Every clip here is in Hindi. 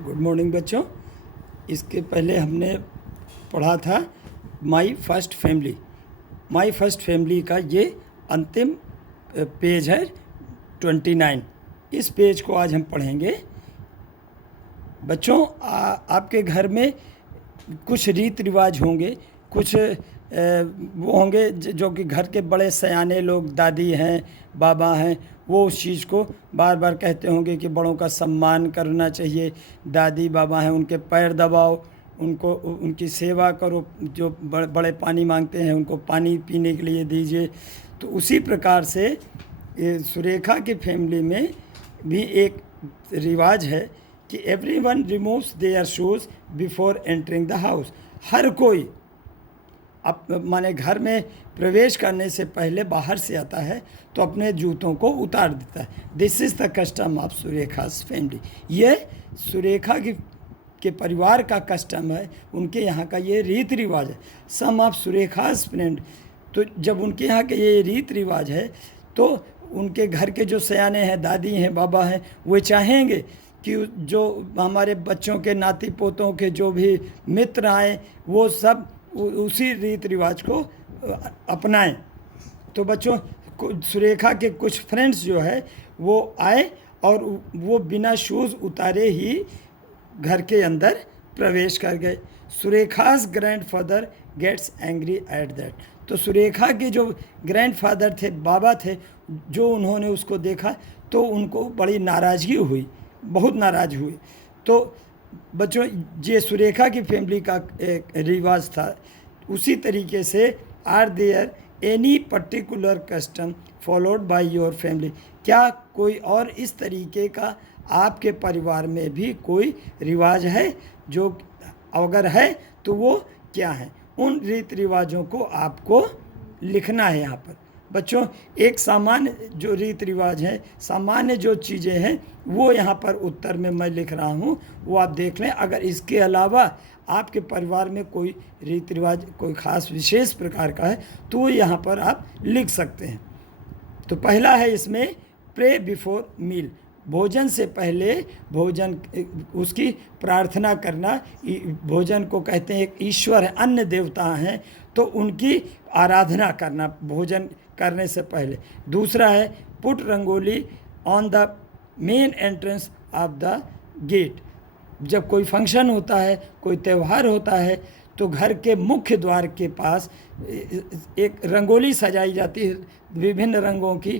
गुड मॉर्निंग बच्चों। इसके पहले हमने पढ़ा था my first family. My first family का ये अंतिम पेज है 29। इस पेज को आज हम पढ़ेंगे। बच्चों आपके घर में कुछ रीति रिवाज होंगे, कुछ वो होंगे जो कि घर के बड़े सयाने लोग, दादी हैं, बाबा हैं, वो उस चीज़ को बार बार कहते होंगे कि बड़ों का सम्मान करना चाहिए। दादी बाबा हैं, उनके पैर दबाओ, उनको उनकी सेवा करो, जो बड़े पानी मांगते हैं उनको पानी पीने के लिए दीजिए। तो उसी प्रकार से ये सुरेखा की फैमिली में भी एक रिवाज है कि everyone removes their shoes before entering the house. हर कोई माने घर में प्रवेश करने से पहले बाहर से आता है तो अपने जूतों को उतार देता है। This is the custom of Surekha's family. ये सुरेखा के परिवार का कस्टम है, उनके यहाँ का ये रीति रिवाज है। सम ऑफ सुरेखास फ्रेंड, तो जब उनके यहाँ के ये रीति रिवाज है तो उनके घर के जो सयाने हैं, दादी हैं, बाबा हैं, वो चाहेंगे कि जो हमारे बच्चों के, नाती पोतों के जो भी मित्र आए वो सब उसी रीति रिवाज को अपनाएं। तो बच्चों, सुरेखा के कुछ फ्रेंड्स जो है वो आए और वो बिना शूज़ उतारे ही घर के अंदर प्रवेश कर गए। Surekha's grandfather gets angry at that. तो सुरेखा के जो ग्रैंडफादर थे, बाबा थे, जो उन्होंने उसको देखा तो उनको बड़ी नाराज़गी हुई, बहुत नाराज़ हुए। तो बच्चों, ये सुरेखा की फैमिली का एक रिवाज था। उसी तरीके से are there any particular custom followed by your family? क्या कोई और इस तरीके का आपके परिवार में भी कोई रिवाज है? जो अगर है तो वो क्या है? उन रीति रिवाजों को आपको लिखना है यहाँ पर। बच्चों, एक सामान्य जो रीति रिवाज है, सामान्य जो चीज़ें हैं, वो यहाँ पर उत्तर में मैं लिख रहा हूँ, वो आप देख लें। अगर इसके अलावा आपके परिवार में कोई रीति रिवाज कोई ख़ास विशेष प्रकार का है तो यहाँ पर आप लिख सकते हैं। तो पहला है इसमें प्रे बिफोर मील। भोजन से पहले भोजन उसकी प्रार्थना करना। भोजन को कहते हैं एक ईश्वर है, अन्य देवता हैं, तो उनकी आराधना करना भोजन करने से पहले। दूसरा है put rangoli on the main entrance of the gate. जब कोई फंक्शन होता है, कोई त्यौहार होता है, तो घर के मुख्य द्वार के पास एक रंगोली सजाई जाती है, विभिन्न रंगों की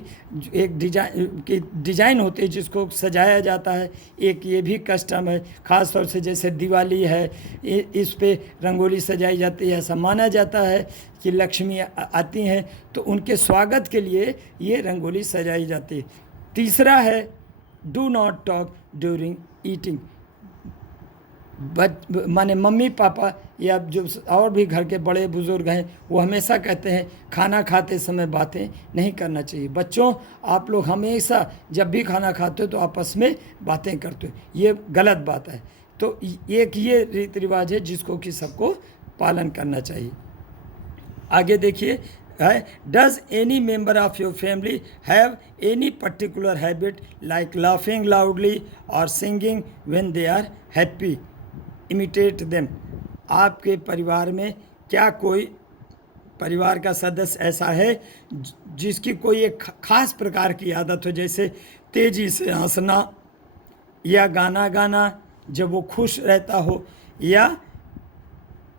एक डिजाइन होती है जिसको सजाया जाता है। एक ये भी कस्टम है, ख़ास तौर से जैसे दिवाली है, इस पे रंगोली सजाई जाती है। ऐसा माना जाता है कि लक्ष्मी आती हैं तो उनके स्वागत के लिए ये रंगोली सजाई जाती है। तीसरा है do not talk during eating. माने मम्मी पापा या जो और भी घर के बड़े बुज़ुर्ग हैं वो हमेशा कहते हैं खाना खाते समय बातें नहीं करना चाहिए। बच्चों, आप लोग हमेशा जब भी खाना खाते हो तो आपस में बातें करते हो, ये गलत बात है। तो एक ये रीति रिवाज है जिसको कि सबको पालन करना चाहिए। आगे देखिए, does any member of your family have any particular habit like laughing loudly और singing when they are happy? Imitate them. आपके परिवार में क्या कोई परिवार का सदस्य ऐसा है जिसकी कोई एक खास प्रकार की आदत हो, जैसे तेज़ी से हंसना या गाना गाना जब वो खुश रहता हो, या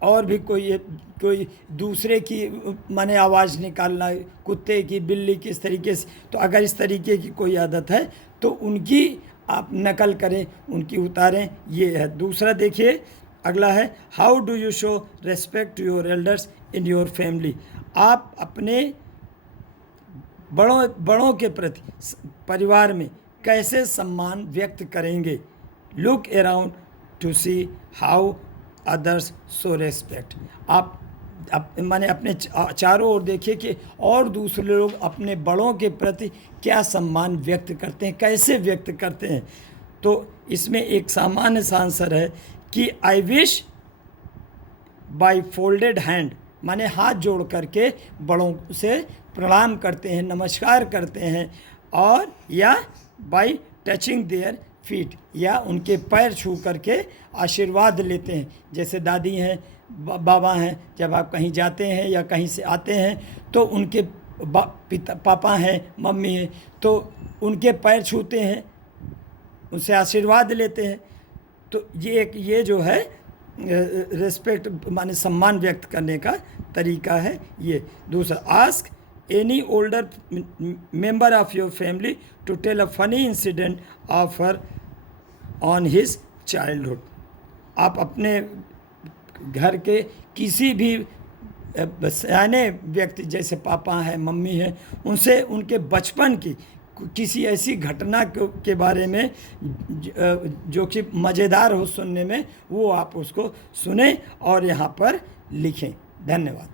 और भी कोई दूसरे की माने आवाज़ निकालना, कुत्ते की, बिल्ली की, इस तरीके से? तो अगर इस तरीके की कोई आदत है तो उनकी आप नकल करें, उनकी उतारें, ये है। दूसरा देखिए, अगला है how do you show respect to your elders in your family? आप अपने बड़ों के प्रति परिवार में कैसे सम्मान व्यक्त करेंगे? Look around two see how others show respect. आप माने अपने चारों ओर देखिए कि और दूसरे लोग अपने बड़ों के प्रति क्या सम्मान व्यक्त करते हैं, कैसे व्यक्त करते हैं। तो इसमें एक सामान्य सा आंसर है कि I wish by folded hand, माने हाथ जोड़ करके बड़ों से प्रणाम करते हैं, नमस्कार करते हैं, और या बाय टचिंग देयर फीट, या उनके पैर छू करके आशीर्वाद लेते हैं। जैसे दादी हैं, बाबा हैं, जब आप कहीं जाते हैं या कहीं से आते हैं तो उनके पापा हैं, मम्मी हैं, तो उनके पैर छूते हैं, उनसे आशीर्वाद लेते हैं। तो ये जो है रिस्पेक्ट माने सम्मान व्यक्त करने का तरीका है ये। दूसरा, ask any older member of your family to tell a funny incident of her on his childhood. आप अपने घर के किसी भी सयाने व्यक्ति, जैसे पापा हैं, मम्मी हैं, उनसे उनके बचपन की किसी ऐसी घटना के बारे में जो कि मज़ेदार हो सुनने में, वो आप उसको सुने और यहाँ पर लिखें। धन्यवाद।